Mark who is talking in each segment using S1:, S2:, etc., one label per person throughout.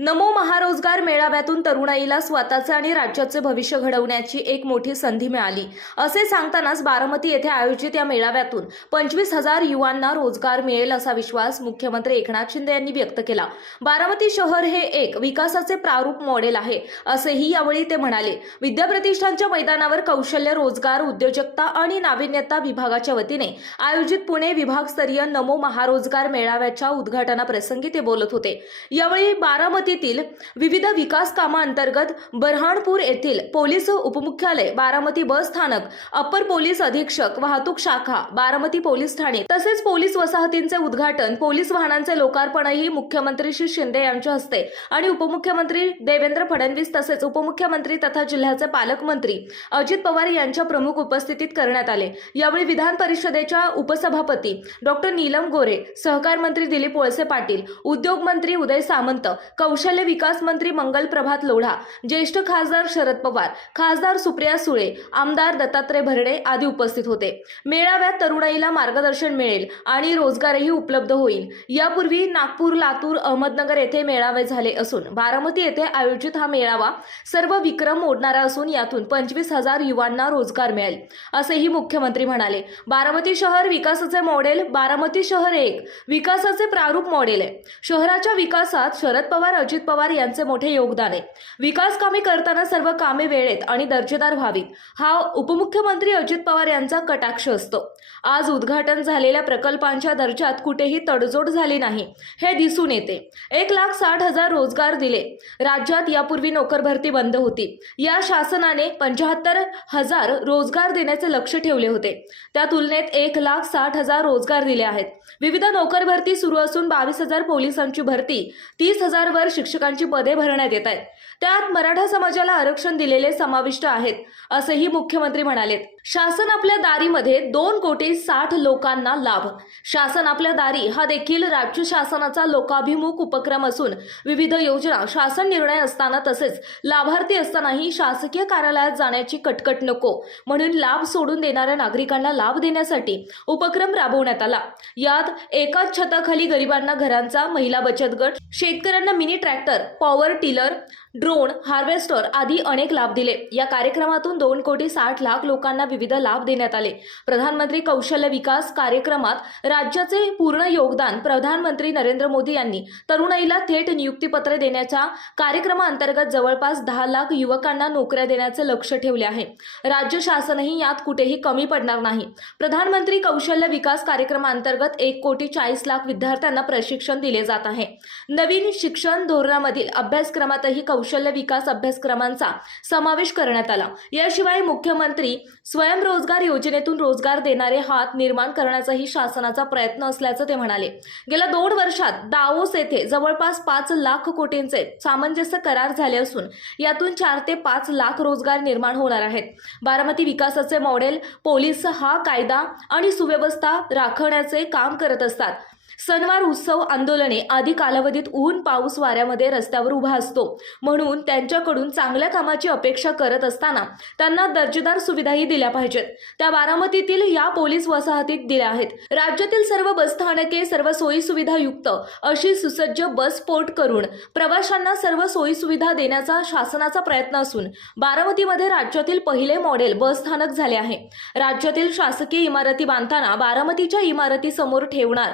S1: नमो महारोजगार मेळाव्यातून तरुणाईला स्वतःचे आणि राज्याचे भविष्य घडवण्याची एक मोठी संधी मिळाली. असे सांगतानाच बारामती येथे आयोजित या मेळाव्यातून पंचवीस हजार युवांना रोजगार मिळेल असा विश्वास मुख्यमंत्री एकनाथ शिंदे यांनी व्यक्त केला. बारामती शहर हे एक विकासाचे प्रारूप मॉडेल आहे असेही यावेळी ते म्हणाले. विद्याप्रतिष्ठानच्या मैदानावर कौशल्य रोजगार उद्योजकता आणि नाविन्यता विभागाच्या वतीने आयोजित पुणे विभागस्तरीय नमो महारोजगार मेळाव्याच्या उद्घाटनाप्रसंगी ते बोलत होते. यावेळी बारामती बारामतीतील विविध विकास कामांतर्गत बरहाणपूर येथील पोलीस उपमुख्यालय बारामती बस स्थानक अप्पर पोलीस अधीक्षक वाहतूक शाखा बारामती पोलीस ठाणे तसेच पोलीस वसाहतींचे उद्घाटन पोलीस वाहनांचे लोकार्पणही मुख्यमंत्री श्री शिंदे यांच्या हस्ते आणि उपमुख्यमंत्री देवेंद्र फडणवीस तसेच उपमुख्यमंत्री तथा जिल्ह्याचे पालकमंत्री अजित पवार यांच्या प्रमुख उपस्थितीत करण्यात आले. यावेळी विधान परिषदेच्या उपसभापती डॉक्टर नीलम गोरे सहकार मंत्री दिलीप वळसे पाटील उद्योग मंत्री उदय सामंत कौशल्य कौशल्य विकास मंत्री मंगल प्रभात लोढा ज्येष्ठ खासदार शरद पवार खासदार सुप्रिया सुळे आमदार दत्तात्रय भरडे आदी उपस्थित होते. मेळाव्यात तरुणाईला मार्गदर्शन मिळेल आणि रोजगारही उपलब्ध होईल. यापूर्वी नागपूर लातूर अहमदनगर येथे मेळावे झाले असून बारामती येथे आयोजित हा मेळावा सर्व विक्रम मोडणारा असून यातून पंचवीस हजार युवांना रोजगार मिळेल असेही मुख्यमंत्री म्हणाले. बारामती शहर विकासाचे मॉडेल बारामती शहर एक विकासाचे प्रारूप मॉडेल आहे. शहराच्या विकासात शरद पवार अजित पवार यांचे मोठे योगदान आहे. विकास कामे करताना सर्व कामे वेळेत आणि दर्जेदार व्हावीत हा उपमुख्यमंत्री अजित पवार यांचा कटाक्ष असतो. आज उद्घाटन झालेल्या प्रकल्पांच्या दर्जात कुठेही तडजोड झाली नाही हे दिसून येते. एक लाख साठ हजार रोजगार दिले. राज्यात यापूर्वी नोकर भरती बंद होती. या शासनाने पंचाहत्तर हजार रोजगार देण्याचे लक्ष ठेवले होते. त्या तुलनेत एक लाख साठ हजार रोजगार दिले आहेत. विविध नोकर भरती सुरू असून बावीस हजार पोलिसांची भरती तीस हजार वर शिक्षकांची पदे भरण्यात येत आहेत. त्यात मराठा समाजाला आरक्षण दिलेले समाविष्ट आहेत असेही मुख्यमंत्री म्हणालेत. शासन आपल्या दारीमध्ये दोन कोटी साठ लोकांना लाभ. शासन आपल्या दारी हा देखील राज्य शासनाचा लोकाभिमुख उपक्रम असून विविध योजना शासन निर्णय असताना तसेच लाभार्थी असतानाही शासकीय कार्यालयात जाण्याची कटकट नको. म्हणून लाभ सोडून देणाऱ्या नागरिकांना लाभ देण्यासाठी उपक्रम राबवण्यात आला. यात एकाच छताखाली गरिबांना घरांचा महिला बचत गट शेतकऱ्यांना mini tractor power tiller drone harvester आदी अनेक लाभ दिले. या कार्यक्रमातून दोन कोटी साठ लाख लोकांना विविध लाभ देण्यात आले. प्रधानमंत्री कौशल्य विकास कार्यक्रमात राज्याचे पूर्ण योगदान प्रधानमंत्री नरेंद्र मोदी यांनी तरुणाईला थेट नियुक्तीपत्रे देण्याच्या कार्यक्रमाअंतर्गत जवळपास दहा लाख युवकांना नोकऱ्या देण्याचे लक्ष ठेवले आहे. राज्य शासनही यात कुठेही कमी पडणार नाही. प्रधानमंत्री कौशल्य विकास कार्यक्रमाअंतर्गत एक कोटी चाळीस लाख विद्यार्थ्यांना प्रशिक्षण दिले जात आहे. नवीन शिक्षण धोरणामधील अभ्यासक्रमातही कौशल्य विकास अभ्यासक्रमांचा समावेश करण्यात आला. याशिवाय मुख्यमंत्री स्व स्वयंरोजगार योजनेतून रोजगार देणारे हात निर्माण करण्याचाही शासनाचा प्रयत्न असल्याचं ते म्हणाले. गेल्या दोन वर्षात दावोस येथे जवळपास पाच लाख कोटींचे सामंजस्य करार झाले असून यातून चार ते पाच लाख रोजगार निर्माण होणार आहेत. बारामती विकासाचे मॉडेल पोलीस हा कायदा आणि सुव्यवस्था राखण्याचे काम करत असतात. सणवार उत्सव आंदोलने आधी कालावधीत ऊन पाऊस वाऱ्यामध्ये रस्त्यावर उभा असतो. म्हणून त्यांच्याकडून चांगल्या कामाची अपेक्षा करत असताना त्यांना दर्जेदार सुविधाही दिल्या पाहिजेत. त्या बारामतीतील या पोलीस वसाहतीत दिल्या आहेत. राज्यातील सर्व बसस्थानके सर्व सोयी सुविधा युक्त अशी सुसज्ज बस पोर्ट करून प्रवाशांना सर्व सोयी सुविधा देण्याचा शासनाचा प्रयत्न असून बारामतीमध्ये राज्यातील पहिले मॉडेल बस स्थानक झाले आहे. राज्यातील शासकीय इमारती बांधताना बारामतीच्या इमारती समोर ठेवणार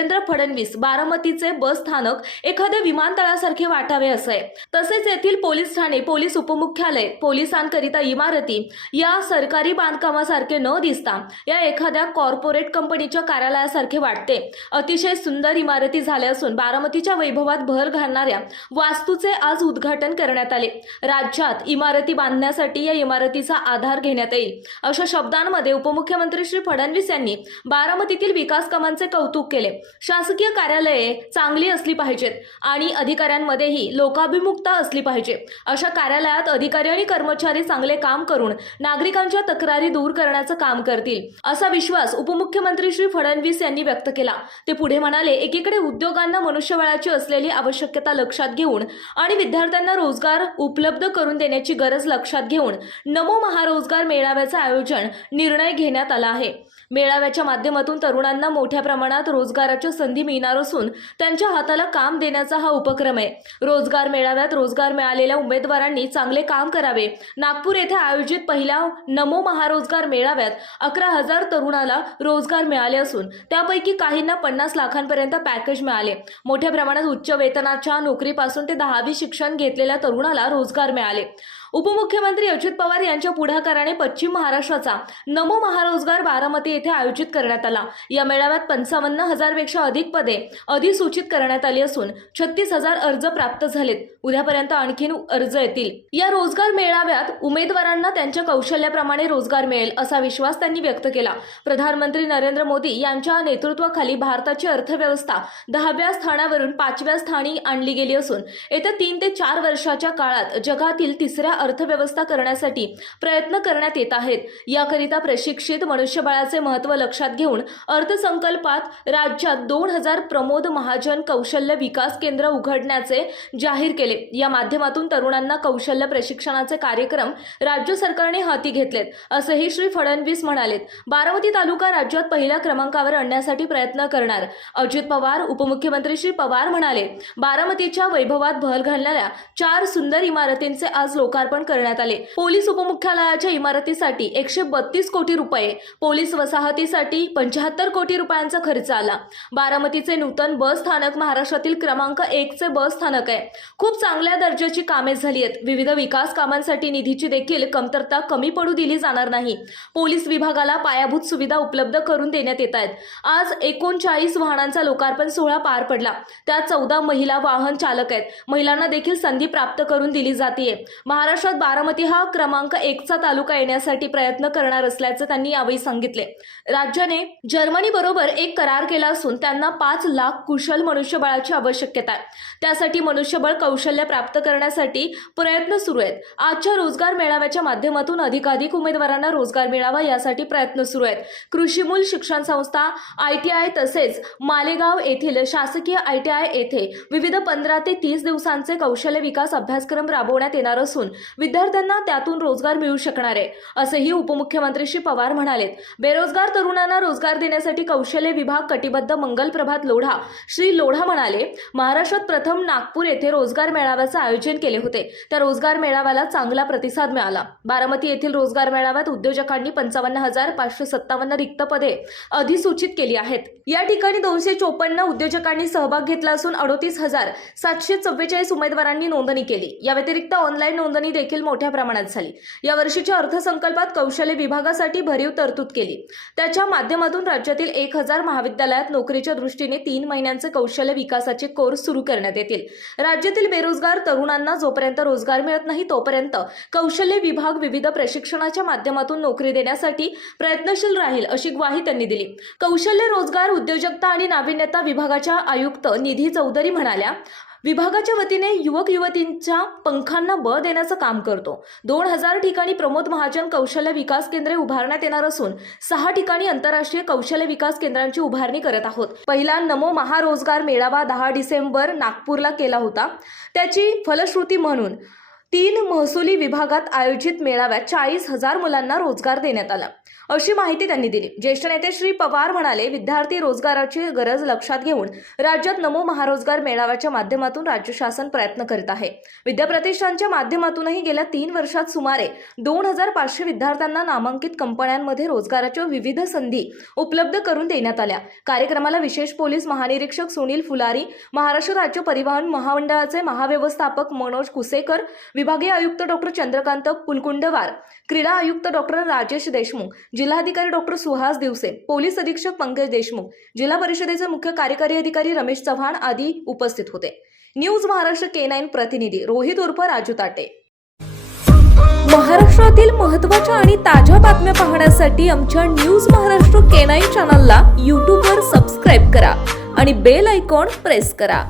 S1: देवेंद्र फडणवीस बारामतीचे बस स्थानक एखाद्या विमानतळासारखे वाटावे असे. तसेच येथील पोलीस ठाणे पोलीस उपमुख्यालय पोलिसांकरिता इमारती या सरकारी बांधकामासारखे न दिसता या एखाद्या कॉर्पोरेट कंपनीच्या कार्यालयासारखे वाटते. अतिशय सुंदर इमारती झाल्या असून बारामतीच्या वैभवात भर घालणाऱ्या वास्तूचे आज उद्घाटन करण्यात आले. राज्यात इमारती बांधण्यासाठी या इमारतीचा आधार घेण्यात येईल अशा शब्दांमध्ये उपमुख्यमंत्री श्री फडणवीस यांनी बारामतीतील विकास कामांचे कौतुक केले. शासकीय कार्यालये चांगली असली पाहिजेत आणि अधिकाऱ्यांमध्येही लोकाभिमुखता असली पाहिजे. अशा कार्यालयात अधिकारी आणि कर्मचारी चांगले काम करून नागरिकांच्या तक्रारी दूर करण्याचं काम करतील असा विश्वास उपमुख्यमंत्री श्री फडणवीस यांनी व्यक्त केला. ते पुढे म्हणाले एकीकडे उद्योगांना मनुष्यबळाची असलेली आवश्यकता लक्षात घेऊन आणि विद्यार्थ्यांना रोजगार उपलब्ध करून देण्याची गरज लक्षात घेऊन नमो महारोजगार मेळाव्याचं आयोजन निर्णय घेण्यात आला आहे. मेळाव्याच्या माध्यमातून तरुणांना मोठ्या प्रमाणात रोजगाराच्या संधी मिळणार असून त्यांच्या हाताला काम देण्याचा हा उपक्रम आहे. रोजगार मेळाव्यात रोजगार मिळालेल्या उमेदवारांनी चांगले काम करावे. नागपूर येथे आयोजित पहिल्या नमो महारोजगार मेळाव्यात अकरा हजार तरुणाला रोजगार मिळाले असून त्यापैकी काहींना पन्नास लाखांपर्यंत पॅकेज मिळाले. मोठ्या प्रमाणात उच्च वेतनाच्या नोकरीपासून ते दहावी शिक्षण घेतलेल्या तरुणाला रोजगार मिळाले. उपमुख्यमंत्री अजित पवार यांच्या पुढाकाराने पश्चिम महाराष्ट्राचा नमो महारोजगार बारामती येथे आयोजित करण्यात आला. या मेळाव्यात पंचावन्न हजारपेक्षा अधिक पदे अधिसूचित करण्यात आली असून छत्तीस हजार अर्ज प्राप्त झालेत. उद्यापर्यंत आणखीन अर्ज येतील. या रोजगार मेळाव्यात उमेदवारांना त्यांच्या कौशल्याप्रमाणे रोजगार मिळेल असा विश्वास त्यांनी व्यक्त केला. प्रधानमंत्री नरेंद्र मोदी यांच्या नेतृत्वाखाली भारताची अर्थव्यवस्था दहाव्या स्थानावरून पाचव्या स्थानी आणली गेली असून येत्या तीन ते चार वर्षाच्या काळात जगातील तिसऱ्या अर्थव्यवस्था करण्यासाठी प्रयत्न करण्यात येत आहेत. याकरिता प्रशिक्षित मनुष्यबळाचे महत्त्व लक्षात घेऊन अर्थसंकल्पात राज्यात दोन हजार प्रमोद महाजन कौशल्य विकास केंद्र उघडण्याचे जाहीर केले. या माध्यमातून तरुणांना कौशल्य प्रशिक्षणाचे कार्यक्रम राज्य सरकारने हाती घेतलेत असंही श्री फडणवीस म्हणालेत. बारामती तालुका राज्यात पहिल्या क्रमांकावर आणण्यासाठी प्रयत्न करणार अजित पवार उपमुख्यमंत्री श्री पवार म्हणाले. बारामतीच्या वैभवात भर घालणाऱ्या चार सुंदर इमारतींचे आज लोकार्पण करण्यात आले. पोलीस उपमुख्यालयाच्या इमारतीसाठी एकशे बत्तीस कोटी रुपये पोलीस वसाहतीसाठी पंच्याहत्तर कोटी रुपयांचा खर्च आला. बारामतीचे नूतन बस स्थानक महाराष्ट्रातील क्रमांक एक चे बस स्थानक आहे. खूप चांगल्या दर्जाची कामे झाली आहेत. विविध विकास कामांसाठी निधीची देखील कमतरता कमी पडू दिली जाणार नाही. पोलीस विभागाला पायाभूत सुविधा उपलब्ध करून देण्यात येत आहेत. आज एकोणचाळीस वाहनांचा लोकार्पण सोहळा पार पडला. त्यात चौदा महिला वाहन चालक आहेत. महिलांना देखील संधी प्राप्त करून दिली जाते महाराष्ट्रात बारामती हा क्रमांक एकचा तालुका येण्यासाठी प्रयत्न करणार असल्याचं त्यांनी यावेळी सांगितले. राज्याने जर्मनी बरोबर एक करार केला असून त्यांना पाच लाख कुशल मनुष्यबळाची आवश्यकता आहे. त्यासाठी मनुष्यबळ कौशल्य प्राप्त करण्यासाठी प्रयत्न सुरू आहेत. आजच्या रोजगार मेळाव्याच्या माध्यमातून अधिकाधिक उमेदवारांना रोजगार मिळावा यासाठी प्रयत्न सुरू आहेत. कृषीमूल शिक्षण संस्था आय टी आय तसेच मालेगाव येथील शासकीय आय टी आय येथे विविध पंधरा ते तीस दिवसांचे कौशल्य विकास अभ्यासक्रम राबवण्यात येणार असून विद्यार्थ्यांना त्यातून रोजगार मिळू शकणार आहे. असंही उपमुख्यमंत्री श्री पवार म्हणालेत. बेरोजगार तरुणांना रोजगार देण्यासाठी कौशल्य विभाग कटिबद्ध मंगल प्रभात लोढा श्री लोढा म्हणाले महाराष्ट्रात प्रथम नागपूर येथे रोजगार मेळाव्याचं आयोजन केले होते. त्या रोजगार मेळाव्याला चांगला प्रतिसाद मिळाला. बारामती येथील रोजगार मेळाव्यात उद्योजकांनी पंचावन्न हजार पाचशे सत्तावन्न रिक्त पदे अधिसूचित केली आहेत. या ठिकाणी दोनशे चोपन्न उद्योजकांनी सहभाग घेतला असून अडोतीस हजार सातशे चव्वेचाळीस उमेदवारांनी नोंदणी केली. या व्यतिरिक्त ऑनलाईन नोंदणी देखील मोठ्या प्रमाणात झाली. या वर्षीच्या अर्थसंकल्पात कौशल्य विभागासाठी भरीव तरतूद केली. त्याच्या माध्यमातून राज्यातील एक हजार महाविद्यालयात नोकरीच्या दृष्टीने तीन महिन्यांचे कौशल्य विकासाचे कोर्स सुरू करण्यात येतील. राज्यातील बेरोजगार तरुणांना जोपर्यंत रोजगार मिळत नाही तोपर्यंत कौशल्य विभाग विविध प्रशिक्षणाच्या माध्यमातून नोकरी देण्यासाठी प्रयत्नशील राहील अशी ग्वाही त्यांनी दिली. कौशल्य रोजगार उद्योजकता आणि नाविन्यता विभागाच्या आयुक्त निधी चौधरी म्हणाल्या विभागाच्या वतीने युवक युवतींच्या पंखांना बळ देण्याचं काम करतो. दोन हजार ठिकाणी प्रमोद महाजन कौशल्य विकास केंद्रे उभारण्यात येणार असून सहा ठिकाणी आंतरराष्ट्रीय कौशल्य विकास केंद्रांची उभारणी करत आहोत. पहिला नमो महारोजगार मेळावा दहा डिसेंबर नागपूरला केला होता. त्याची फलश्रुती म्हणून तीन महसुली विभागात आयोजित मेळाव्यात चाळीस हजार मुलांना रोजगार देण्यात आला. अशी माहिती त्यांनी दिली. ज्येष्ठ नेते श्री पवार म्हणाले विद्यार्थी रोजगाराची गरज लक्षात घेऊन राज्यात नमो महारोजगार मेळाव्याच्या माध्यमातून राज्य शासन प्रयत्न करीत आहे. विद्याप्रतिष्ठानच्या माध्यमातूनही गेल्या तीन वर्षात सुमारे दोन हजार पाचशे विद्यार्थ्यांना नामांकित कंपन्यांमध्ये रोजगाराच्या विविध संधी उपलब्ध करून देण्यात आल्या. कार्यक्रमाला विशेष पोलीस महानिरीक्षक सुनील फुलारी महाराष्ट्र राज्य परिवहन महामंडळाचे महाव्यवस्थापक मनोज कुसेकर विभागीय आयुक्त डॉक्टर चंद्रकांत पुलकुंडवार क्रीडा आयुक्त डॉक्टर राजेश देशमुख जिल्हाधिकारी डॉक्टर सुहास दिवसे पोलीस अधीक्षक पंकज देशमुख जिल्हा परिषदेचे मुख्य कार्यकारी अधिकारी रमेश चव्हाण आदी उपस्थित होते. न्यूज महाराष्ट्र के नाईन प्रतिनिधी रोहित उर्फ राजू ताटे. महाराष्ट्रातील महत्त्वाच्या आणि ताज्या बातम्या पाहण्यासाठी आमच्या न्यूज महाराष्ट्र के नाईन चॅनलला यूट्यूबवर सबस्क्राईब करा आणि बेल आयकॉन प्रेस करा.